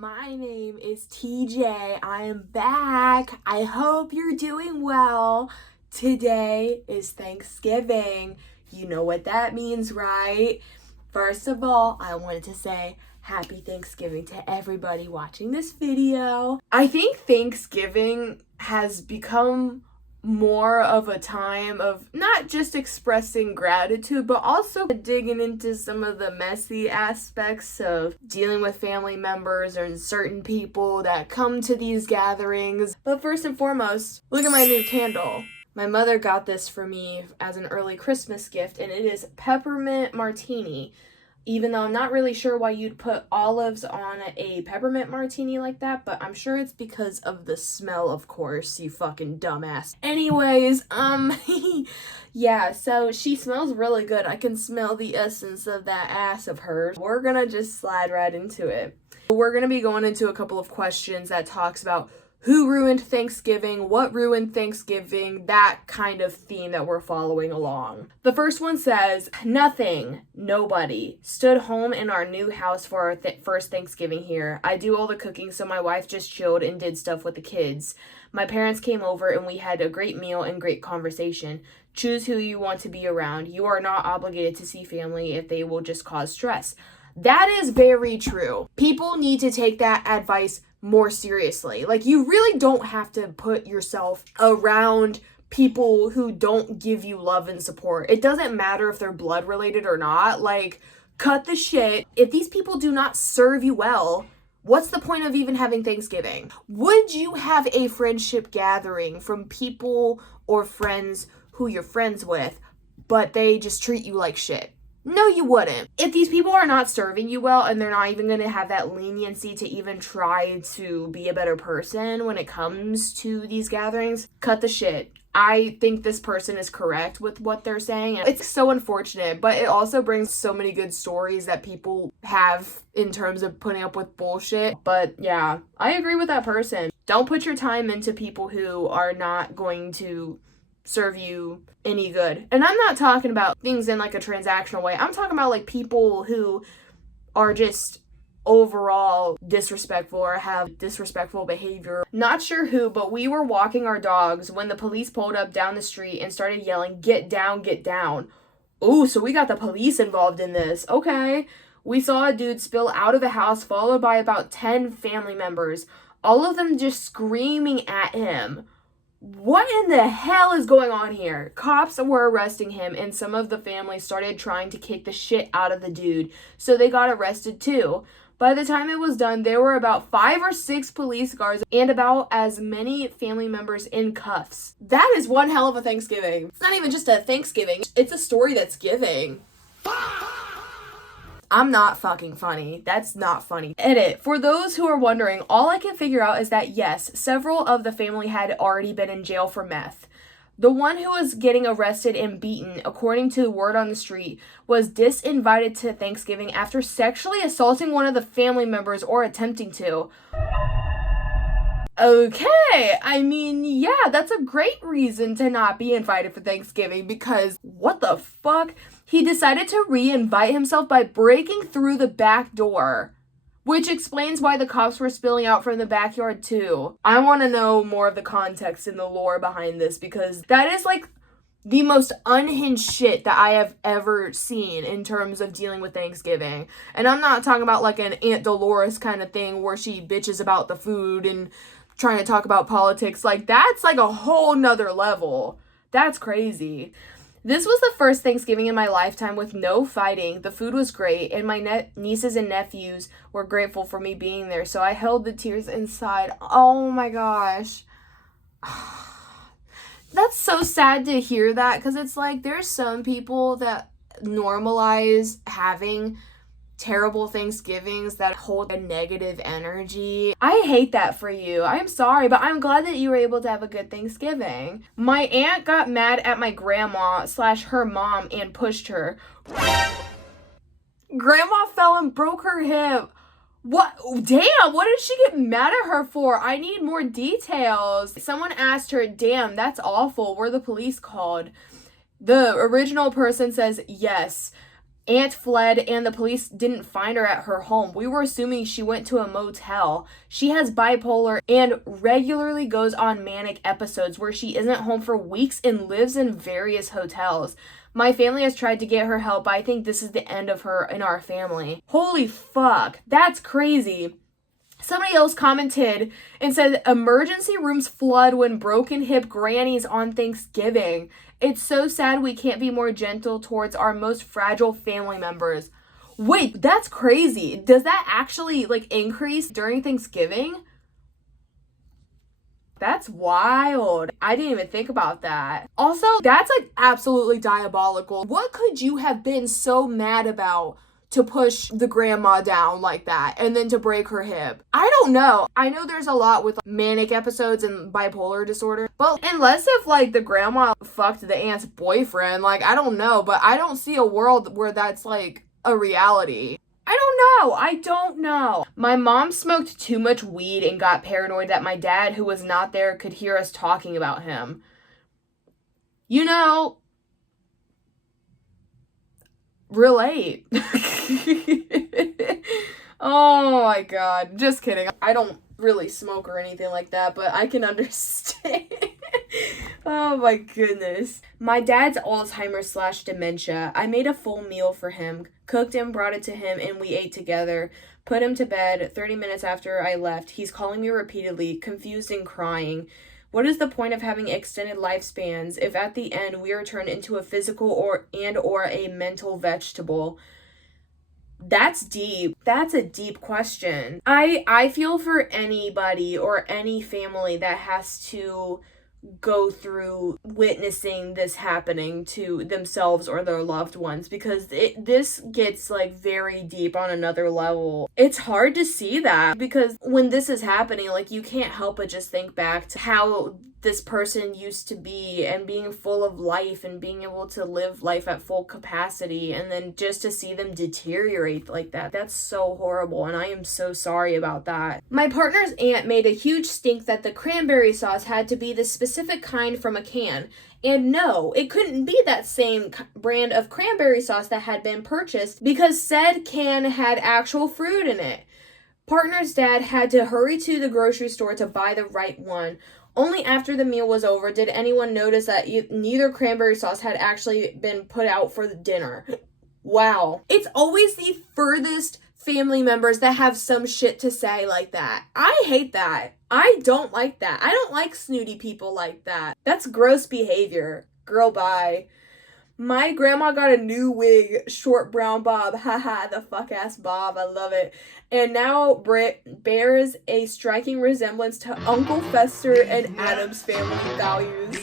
My name is TJ. I am back. I hope you're doing well. Today is Thanksgiving. You know what that means, right? First of all, I wanted to say happy Thanksgiving to everybody watching this video. I think Thanksgiving has become more of a time of not just expressing gratitude, but also digging into some of the messy aspects of dealing with family members or certain people that come to these gatherings. But first and foremost, look at my new candle. My mother got this for me as an early Christmas gift, and it is peppermint martini. Even though I'm not really sure why you'd put olives on a peppermint martini like that, but I'm sure it's because of the smell, of course, you fucking dumbass. Anyways, yeah, so she smells really good. I can smell the essence of that ass of hers. We're gonna just slide right into it. We're gonna be going into a couple of questions that talks about who ruined Thanksgiving, what ruined Thanksgiving, that kind of theme that we're following along. The first one says, nothing, nobody, stood home in our new house for our first Thanksgiving here. I do all the cooking, so my wife just chilled and did stuff with the kids. My parents came over and we had a great meal and great conversation. Choose who you want to be around. You are not obligated to see family if they will just cause stress. That is very true. People need to take that advice more seriously. Like, you really don't have to put yourself around people who don't give you love and support. It doesn't matter if they're blood related or not. Like, cut the shit. If these people do not serve you well, what's the point of even having Thanksgiving? Would you have a friendship gathering from people or friends who you're friends with, but they just treat you like shit? No, you wouldn't. If these people are not serving you well and they're not even going to have that leniency to even try to be a better person when it comes to these gatherings, cut the shit. I think this person is correct with what they're saying. It's so unfortunate, but it also brings so many good stories that people have in terms of putting up with bullshit. But yeah, I agree with that person. Don't put your time into people who are not going to serve you any good. And I'm not talking about things in like a transactional way. I'm talking about like people who are just overall disrespectful or have disrespectful behavior. Not sure who, but we were walking our dogs when the police pulled up down the street and started yelling, "Get down, get down." Ooh, so we got the police involved in this. Okay. We saw a dude spill out of the house followed by about 10 family members, all of them just screaming at him. What in the hell is going on here? Cops were arresting him and some of the family started trying to kick the shit out of the dude, so they got arrested too. By the time it was done, there were about 5 or 6 police guards and about as many family members in cuffs. That is one hell of a Thanksgiving. It's not even just a Thanksgiving, it's a story that's giving. I'm not fucking funny. That's not funny. Edit. For those who are wondering, all I can figure out is that yes, several of the family had already been in jail for meth. The one who was getting arrested and beaten, according to the word on the street, was disinvited to Thanksgiving after sexually assaulting one of the family members or attempting to. Okay, I mean, yeah, that's a great reason to not be invited for Thanksgiving because what the fuck? He decided to re-invite himself by breaking through the back door, which explains why the cops were spilling out from the backyard too. I want to know more of the context and the lore behind this because that is like the most unhinged shit that I have ever seen in terms of dealing with Thanksgiving. And I'm not talking about like an Aunt Dolores kind of thing where she bitches about the food and trying to talk about politics. Like, that's like a whole nother level. That's crazy. This was the first Thanksgiving in my lifetime with no fighting. The food was great, and my nieces and nephews were grateful for me being there, so I held the tears inside. Oh my gosh. That's so sad to hear that, because it's like there's some people that normalize having terrible Thanksgivings that hold a negative energy. I hate that for you. I'm sorry, but I'm glad that you were able to have a good Thanksgiving. My aunt got mad at my grandma / her mom and pushed her. Grandma fell and broke her hip. What? Damn, what did she get mad at her for? I need more details. Someone asked her, damn, that's awful. Were the police called? The original person says yes. aunt fled and the police didn't find her at her home. We were assuming she went to a motel. She has bipolar and regularly goes on manic episodes where she isn't home for weeks and lives in various hotels. My family has tried to get her help, but I think this is the end of her in our family. Holy fuck, that's crazy. Somebody else commented and said, emergency rooms flood when broken hip grannies on Thanksgiving. It's so sad we can't be more gentle towards our most fragile family members. Wait, that's crazy. Does that actually, like, increase during Thanksgiving? That's wild. I didn't even think about that. Also, that's, like, absolutely diabolical. What could you have been so mad about to push the grandma down like that and then to break her hip? I don't know. I know there's a lot with manic episodes and bipolar disorder, but unless if like the grandma fucked the aunt's boyfriend, like I don't know, but I don't see a world where that's like a reality. I don't know. My mom smoked too much weed and got paranoid that my dad, who was not there, could hear us talking about him. You know, relate. Oh my god. Just kidding. I don't really smoke or anything like that, but I can understand. Oh my goodness. My dad's Alzheimer's / dementia. I made a full meal for him, cooked and brought it to him, and we ate together. Put him to bed 30 minutes after I left. He's calling me repeatedly, confused and crying. What is the point of having extended lifespans if at the end we are turned into a physical or a mental vegetable? That's deep. That's a deep question. I feel for anybody or any family that has to go through witnessing this happening to themselves or their loved ones, because this gets like very deep on another level. It's hard to see that because when this is happening, like you can't help but just think back to how this person used to be and being full of life and being able to live life at full capacity, and then just to see them deteriorate like that, that's so horrible, and I am so sorry about that. My partner's aunt made a huge stink that the cranberry sauce had to be the specific kind from a can, and no, it couldn't be that same brand of cranberry sauce that had been purchased because said can had actual fruit in it. Partner's dad had to hurry to the grocery store to buy the right one. Only after the meal was over did anyone notice that neither cranberry sauce had actually been put out for the dinner. Wow. It's always the furthest family members that have some shit to say like that. I hate that. I don't like that. I don't like snooty people like that. That's gross behavior. Girl, bye. My grandma got a new wig, short brown bob. Haha, the fuck ass bob. I love it. And now Britt bears a striking resemblance to Uncle Fester and Adam's family values.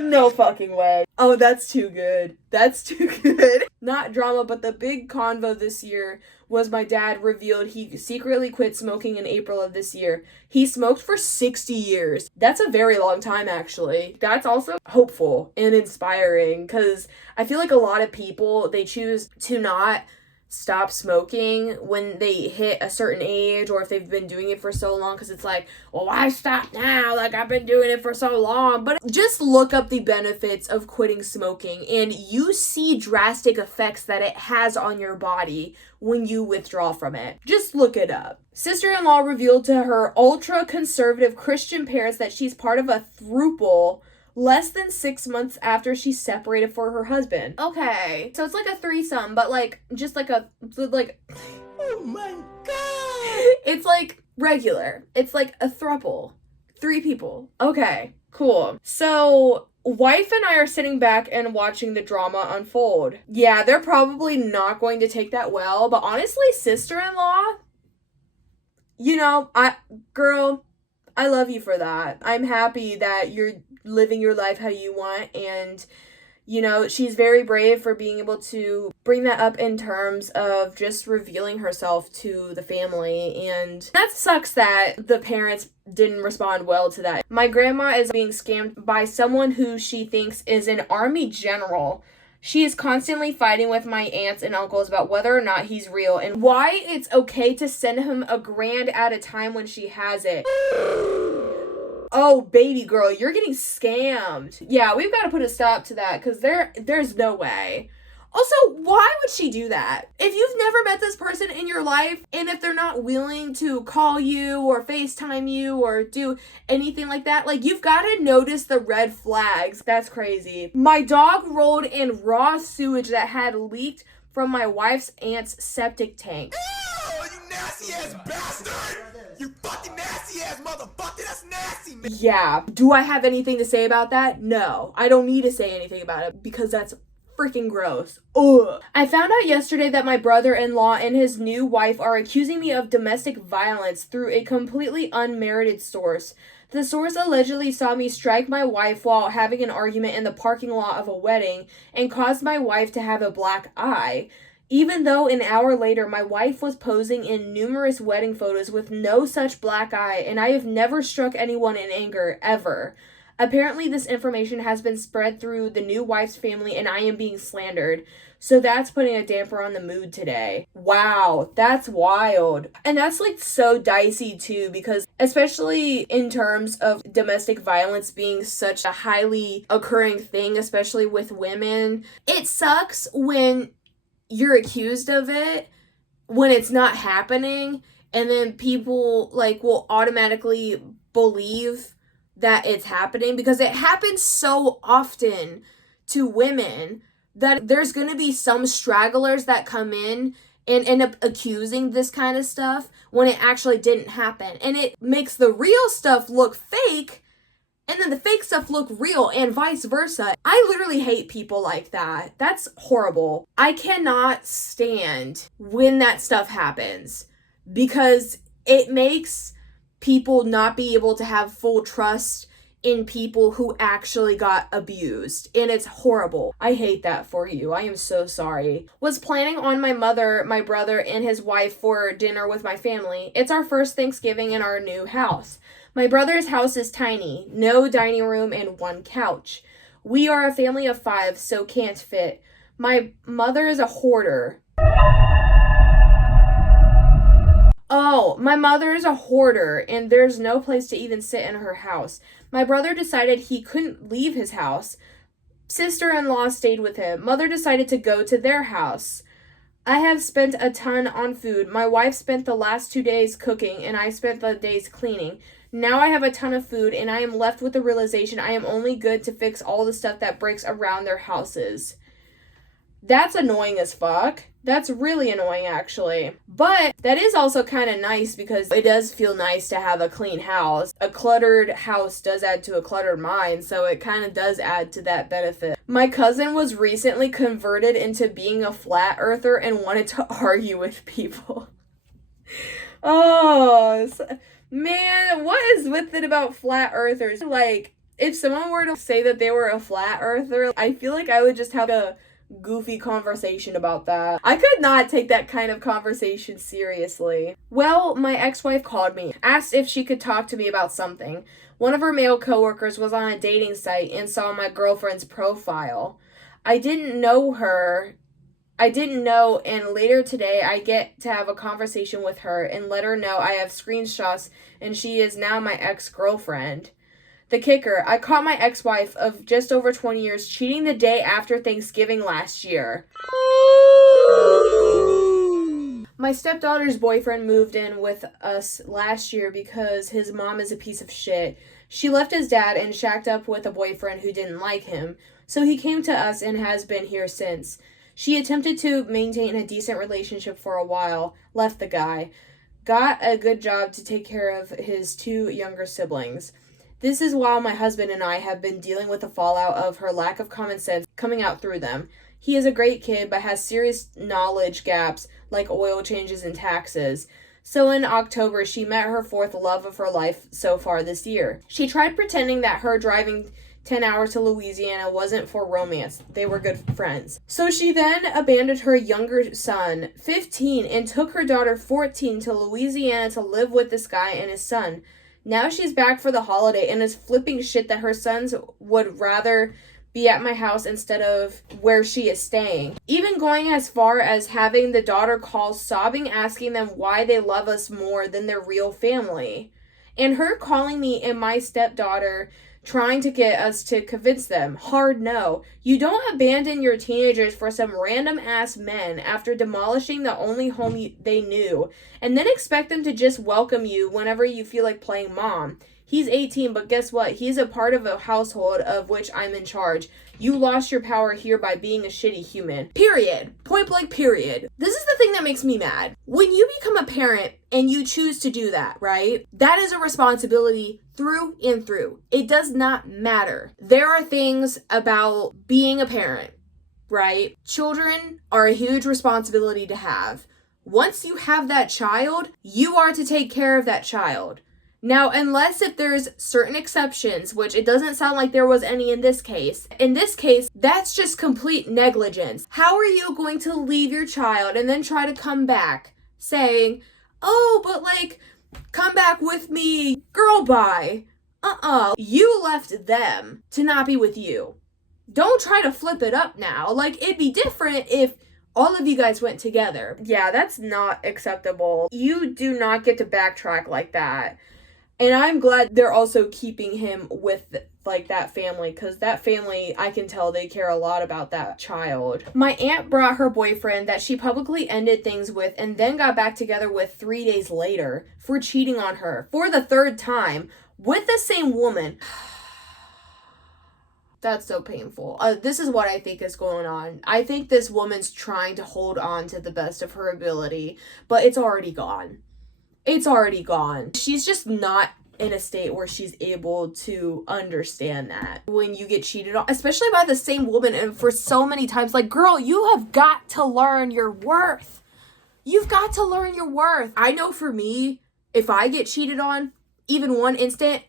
No fucking way. Oh, that's too good. That's too good. Not drama, but the big convo this year was my dad revealed he secretly quit smoking in April of this year. He smoked for 60 years. That's a very long time, actually. That's also hopeful and inspiring, because I feel like a lot of people, they choose to not stop smoking when they hit a certain age, or if they've been doing it for so long, because it's like, well, why stop now? Like, I've been doing it for so long. But just look up the benefits of quitting smoking, and you see drastic effects that it has on your body when you withdraw from it. Just look it up. Sister-in-law revealed to her ultra-conservative Christian parents that she's part of a throuple less than 6 months after she separated for her husband. Okay, so it's like a threesome, but like, just like a, like, oh my god! It's like regular. It's like a throuple. 3 people. Okay, cool. So, wife and I are sitting back and watching the drama unfold. Yeah, they're probably not going to take that well, but honestly, sister-in-law, you know, girl, I love you for that. I'm happy that you're living your life how you want, and you know, she's very brave for being able to bring that up in terms of just revealing herself to the family, and that sucks that the parents didn't respond well to that. My grandma is being scammed by someone who she thinks is an army general. She is constantly fighting with my aunts and uncles about whether or not he's real and why it's okay to send him $1,000 at a time when she has it. Oh, baby girl, you're getting scammed. Yeah, we've got to put a stop to that, because there's no way. Also, why would she do that? If you've never met this person in your life, and if they're not willing to call you or FaceTime you or do anything like that, like, you've got to notice the red flags. That's crazy. My dog rolled in raw sewage that had leaked from my wife's aunt's septic tank. Ew, you nasty ass bastard! You fucking nasty ass motherfucker! That's nasty, man! Yeah. Do I have anything to say about that? No. I don't need to say anything about it because that's freaking gross. Ugh. I found out yesterday that my brother-in-law and his new wife are accusing me of domestic violence through a completely unmerited source. The source allegedly saw me strike my wife while having an argument in the parking lot of a wedding and caused my wife to have a black eye. Even though an hour later my wife was posing in numerous wedding photos with no such black eye, and I have never struck anyone in anger, ever. Apparently this information has been spread through the new wife's family and I am being slandered. So that's putting a damper on the mood today. Wow, that's wild. And that's like so dicey too, because especially in terms of domestic violence being such a highly occurring thing, especially with women, it sucks when you're accused of it when it's not happening, and then people like will automatically believe that it's happening because it happens so often to women that there's going to be some stragglers that come in and end up accusing this kind of stuff when it actually didn't happen. And it makes the real stuff look fake and then the fake stuff look real and vice versa. I literally hate people like that. That's horrible. I cannot stand when that stuff happens because it makes people not be able to have full trust in people who actually got abused, and it's horrible. I hate that for you. I am so sorry. Was planning on my mother, my brother, and his wife for dinner with my family. It's our first Thanksgiving in our new house. My brother's house is tiny, no dining room and one couch. We are a family of 5, so can't fit. My mother is a hoarder. Oh, my mother is a hoarder, and there's no place to even sit in her house. My brother decided he couldn't leave his house. Sister-in-law stayed with him. Mother decided to go to their house. I have spent a ton on food. My wife spent the last 2 days cooking, and I spent the days cleaning. Now I have a ton of food, and I am left with the realization I am only good to fix all the stuff that breaks around their houses. That's annoying as fuck. That's really annoying, actually. But that is also kind of nice because it does feel nice to have a clean house. A cluttered house does add to a cluttered mind, so it kind of does add to that benefit. My cousin was recently converted into being a flat earther and wanted to argue with people. Oh, man, what is with it about flat earthers? Like, if someone were to say that they were a flat earther, I feel like I would just have a goofy conversation about that. I could not take that kind of conversation seriously. Well, my ex-wife called me, asked if she could talk to me about something. One of her male coworkers was on a dating site and saw my girlfriend's profile. I didn't know, and later today I get to have a conversation with her and let her know I have screenshots and she is now my ex-girlfriend. The kicker, I caught my ex-wife of just over 20 years cheating the day after Thanksgiving last year. My stepdaughter's boyfriend moved in with us last year because his mom is a piece of shit. She left his dad and shacked up with a boyfriend who didn't like him, so he came to us and has been here since. She attempted to maintain a decent relationship for a while, left the guy, got a good job to take care of his 2 younger siblings. This is while my husband and I have been dealing with the fallout of her lack of common sense coming out through them. He is a great kid but has serious knowledge gaps like oil changes and taxes. So in October, she met her 4th love of her life so far this year. She tried pretending that her driving 10 hours to Louisiana wasn't for romance. They were good friends. So she then abandoned her younger son, 15, and took her daughter, 14, to Louisiana to live with this guy and his son. Now she's back for the holiday and is flipping shit that her sons would rather be at my house instead of where she is staying. Even going as far as having the daughter call sobbing, asking them why they love us more than their real family. And her calling me and my stepdaughter trying to get us to convince them. Hard no. You don't abandon your teenagers for some random ass men after demolishing the only home they knew, and then expect them to just welcome you whenever you feel like playing mom. He's 18, but guess what? He's a part of a household of which I'm in charge. You lost your power here by being a shitty human. Period. Point blank, period. This is the thing that makes me mad. When you become a parent and you choose to do that, right? That is a responsibility through and through. It does not matter. There are things about being a parent, right? Children are a huge responsibility to have. Once you have that child, you are to take care of that child. Now, unless if there's certain exceptions, which it doesn't sound like there was any in this case, that's just complete negligence. How are you going to leave your child and then try to come back saying, oh, but like, come back with me, girl, bye. You left them to not be with you. Don't try to flip it up now. Like, it'd be different if all of you guys went together. Yeah, that's not acceptable. You do not get to backtrack like that. And I'm glad they're also keeping him with, like, that family, because that family, I can tell they care a lot about that child. My aunt brought her boyfriend that she publicly ended things with and then got back together with 3 days later for cheating on her for the third time with the same woman. That's so painful. This is what I think is going on. I think this woman's trying to hold on to the best of her ability, but it's already gone. It's already gone. She's just not in a state where she's able to understand that. When you get cheated on, especially by the same woman, and for so many times, like, girl, you have got to learn your worth. You've got to learn your worth. I know for me, if I get cheated on, even one instant,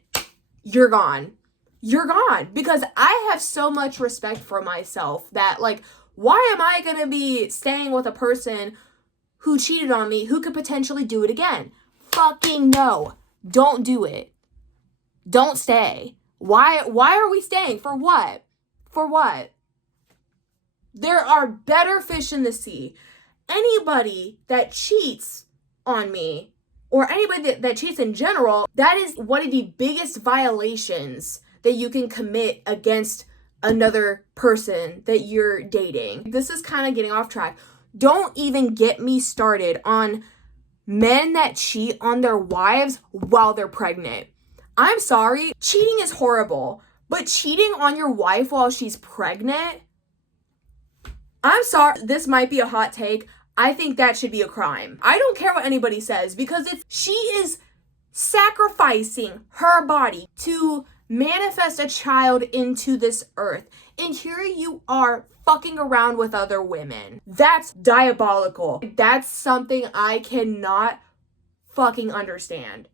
you're gone. You're gone. Because I have so much respect for myself that, like, why am I gonna be staying with a person who cheated on me, who could potentially do it again? Fucking no. Don't do it. Don't stay. Why are we staying? For what? For what? There are better fish in the sea. Anybody that cheats on me, or anybody that cheats in general, that is one of the biggest violations that you can commit against another person that you're dating. This is kind of getting off track. Don't even get me started on men that cheat on their wives while they're pregnant. I'm sorry, cheating is horrible, but cheating on your wife while she's pregnant? I'm sorry, this might be a hot take. I think that should be a crime. I don't care what anybody says, because she is sacrificing her body to manifest a child into this earth, and here you are fucking around with other women. That's diabolical. That's something I cannot fucking understand.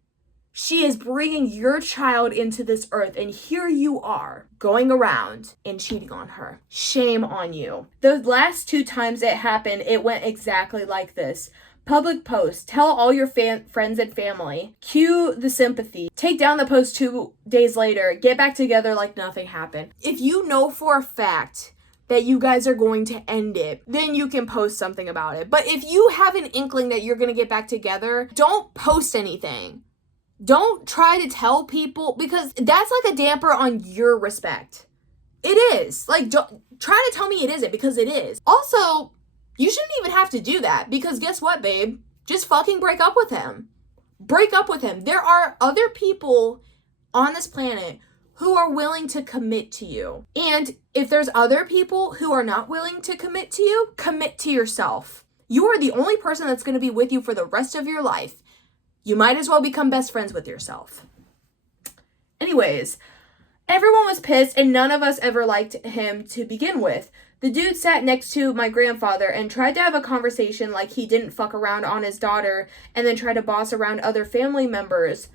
She is bringing your child into this earth, and here you are going around and cheating on her. Shame on you. The last 2 times it happened, it went exactly like this. Public post. Tell all your friends and family. Cue the sympathy. Take down the post 2 days later. Get back together like nothing happened. If you know for a fact that you guys are going to end it, then you can post something about it. But if you have an inkling that you're going to get back together, don't post anything. Don't try to tell people, because that's like a damper on your respect. It is. Like, don't try to tell me it isn't, because it is. Also, you shouldn't even have to do that, because guess what, babe? Just fucking break up with him. Break up with him. There are other people on this planet who are willing to commit to you. And if there's other people who are not willing to commit to you, commit to yourself. You are the only person that's going to be with you for the rest of your life. You might as well become best friends with yourself. Anyways, everyone was pissed, and none of us ever liked him to begin with. The dude sat next to my grandfather and tried to have a conversation like he didn't fuck around on his daughter, and then try to boss around other family members.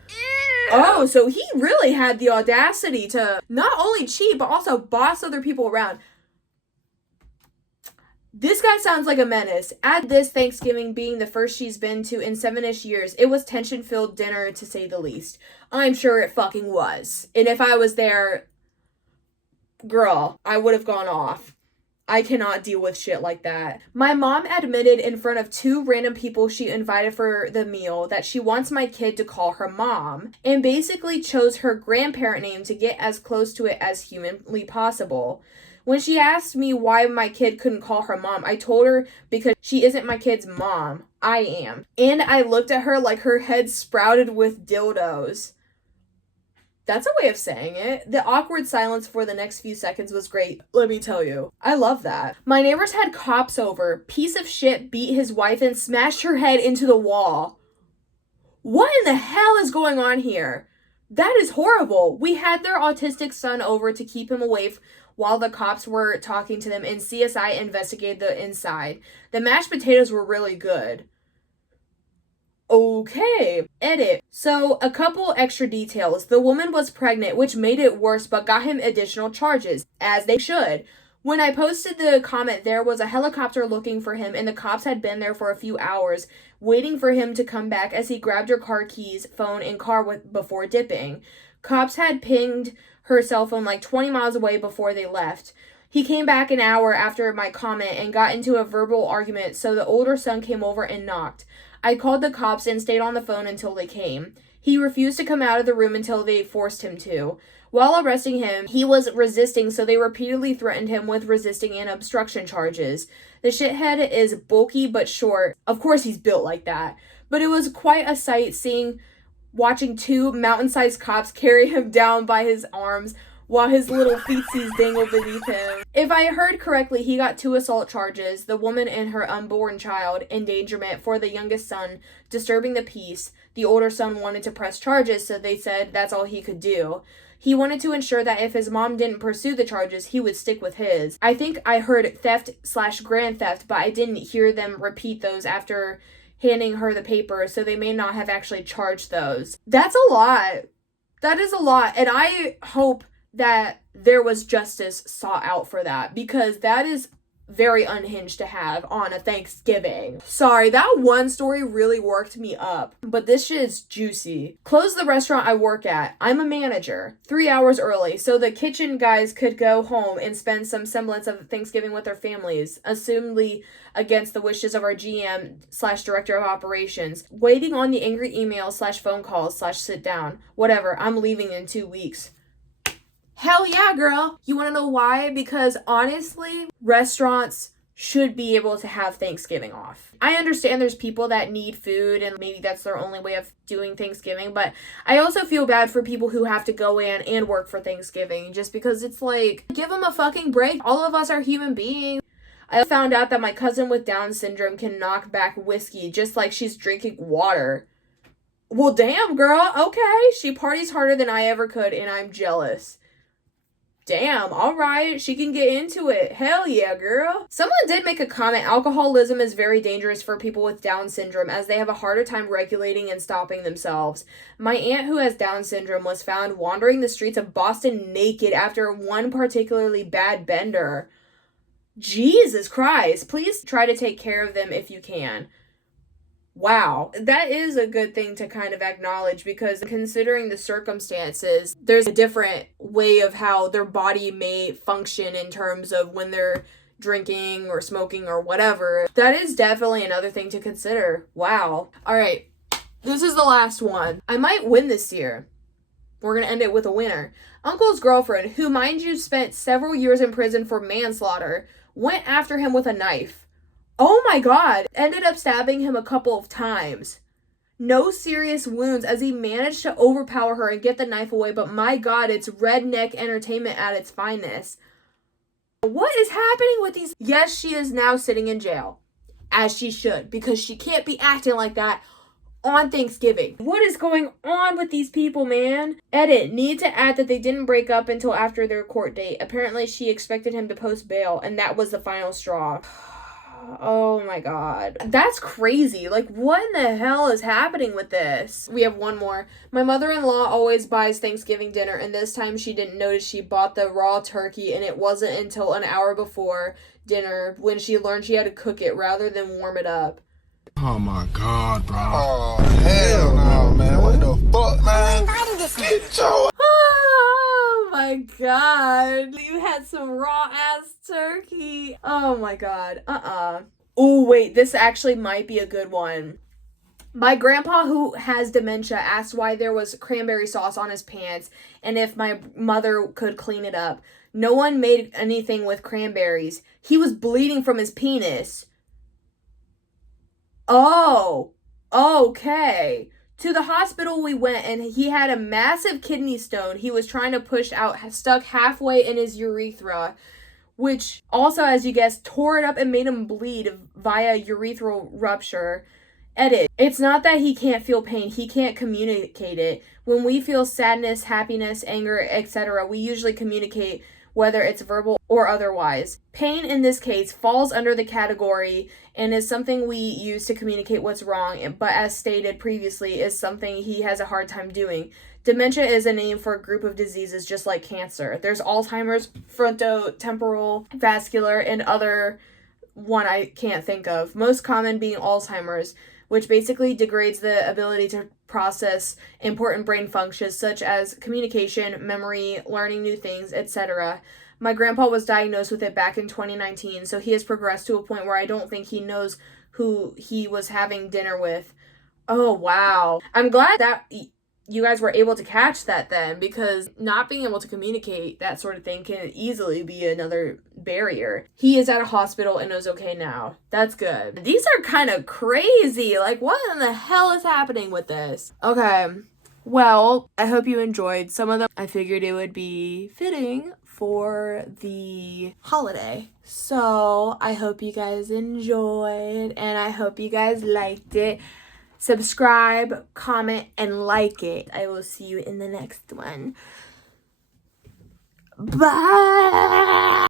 Oh, so he really had the audacity to not only cheat, but also boss other people around. This guy sounds like a menace. Add this Thanksgiving being the first she's been to in 7-ish years. It was tension-filled dinner, to say the least. I'm sure it fucking was. And if I was there, girl, I would have gone off. I cannot deal with shit like that. My mom admitted in front of 2 random people she invited for the meal that she wants my kid to call her mom, and basically chose her grandparent name to get as close to it as humanly possible. When she asked me why my kid couldn't call her mom, I told her because she isn't my kid's mom. I am. And I looked at her like her head sprouted with dildos. That's a way of saying it. The awkward silence for the next few seconds was great, let me tell you. I love that. My neighbors had cops over. Piece of shit beat his wife and smashed her head into the wall. What in the hell is going on here? That is horrible. We had their autistic son over to keep him away while the cops were talking to them, and CSI investigated the inside. The mashed potatoes were really good. Okay, edit. So, a couple extra details. The woman was pregnant, which made it worse, but got him additional charges, as they should. When I posted the comment, there was a helicopter looking for him, and the cops had been there for a few hours, waiting for him to come back as he grabbed her car keys, phone, and car before dipping. Cops had pinged her cell phone like 20 miles away before they left. He came back an hour after my comment and got into a verbal argument, so the older son came over and knocked. I called the cops and stayed on the phone until they came. He refused to come out of the room until they forced him to. While arresting him, he was resisting, so they repeatedly threatened him with resisting and obstruction charges. The shithead is bulky but short. Of course he's built like that. But it was quite a sight watching 2 mountain-sized cops carry him down by his arms while his little feetsies dangle beneath him. If I heard correctly, he got 2 assault charges, the woman and her unborn child, endangerment for the youngest son, disturbing the peace. The older son wanted to press charges, so they said that's all he could do. He wanted to ensure that if his mom didn't pursue the charges, he would stick with his. I think I heard theft/grand theft, but I didn't hear them repeat those after handing her the paper, so they may not have actually charged those. That's a lot. That is a lot, and I hope that there was justice sought out for that, because that is very unhinged to have on a Thanksgiving. Sorry, that one story really worked me up, but this shit is juicy. Closed the restaurant I work at. I'm a manager. 3 hours early, so the kitchen guys could go home and spend some semblance of Thanksgiving with their families, assumedly against the wishes of our GM/director of operations. Waiting on the angry emails/phone calls/sit down. Whatever, I'm leaving in 2 weeks. Hell yeah, girl. You want to know why? Because honestly, restaurants should be able to have Thanksgiving off. I understand there's people that need food and maybe that's their only way of doing Thanksgiving, but I also feel bad for people who have to go in and work for Thanksgiving just because it's like, give them a fucking break. All of us are human beings. I found out that my cousin with Down syndrome can knock back whiskey just like she's drinking water. Well, damn, girl. Okay. She parties harder than I ever could and I'm jealous. Damn, alright, she can get into it. Hell yeah, girl. Someone did make a comment, alcoholism is very dangerous for people with Down syndrome as they have a harder time regulating and stopping themselves. My aunt who has Down syndrome was found wandering the streets of Boston naked after one particularly bad bender. Jesus Christ, please try to take care of them if you can. Wow, that is a good thing to kind of acknowledge because considering the circumstances, there's a different way of how their body may function in terms of when they're drinking or smoking or whatever. That is definitely another thing to consider. Wow. All right, this is the last one. I might win this year. We're going to end it with a winner. Uncle's girlfriend, who mind you spent several years in prison for manslaughter, went after him with a knife. Oh my god, ended up stabbing him a couple of times. No serious wounds as he managed to overpower her and get the knife away, but my god, it's redneck entertainment at its finest. What is happening with these? Yes, she is now sitting in jail, as she should, because she can't be acting like that on Thanksgiving. What is going on with these people, man? Edit, need to add that they didn't break up until after their court date. Apparently, she expected him to post bail, and that was the final straw. Oh my god. That's crazy. Like, what in the hell is happening with this? We have one more. My mother-in-law always buys Thanksgiving dinner, and this time she didn't notice she bought the raw turkey, and it wasn't until an hour before dinner when she learned she had to cook it rather than warm it up. Oh my god, bro. Oh, hell no, man. What the fuck, man? Get your... Oh Oh my god. You had some raw ass turkey. Oh my god. Oh, wait, this actually might be a good one. My grandpa, who has dementia, asked why there was cranberry sauce on his pants and if my mother could clean it up. No one made anything with cranberries. He was bleeding from his penis. Oh, okay. To the hospital we went, and he had a massive kidney stone he was trying to push out, stuck halfway in his urethra, which also, as you guessed, tore it up and made him bleed via urethral rupture. Edit. It's not that he can't feel pain, he can't communicate it. When we feel sadness, happiness, anger, etc., we usually communicate, whether it's verbal or otherwise. Pain in this case falls under the category and is something we use to communicate what's wrong, but as stated previously, is something he has a hard time doing. Dementia is a name for a group of diseases just like cancer. There's Alzheimer's, frontotemporal, vascular, and other one I can't think of. Most common being Alzheimer's, which basically degrades the ability to process important brain functions such as communication, memory, learning new things, etc. My grandpa was diagnosed with it back in 2019, so he has progressed to a point where I don't think he knows who he was having dinner with. Oh, wow. I'm glad that you guys were able to catch that then, because not being able to communicate that sort of thing can easily be another barrier. He is at a hospital and is okay now. That's good. These are kind of crazy. Like, what in the hell is happening with this? Okay, well, I hope you enjoyed some of them. I figured it would be fitting for the holiday. So I hope you guys enjoyed, and I hope you guys liked it. Subscribe, comment, and like it. I will see you in the next one. Bye!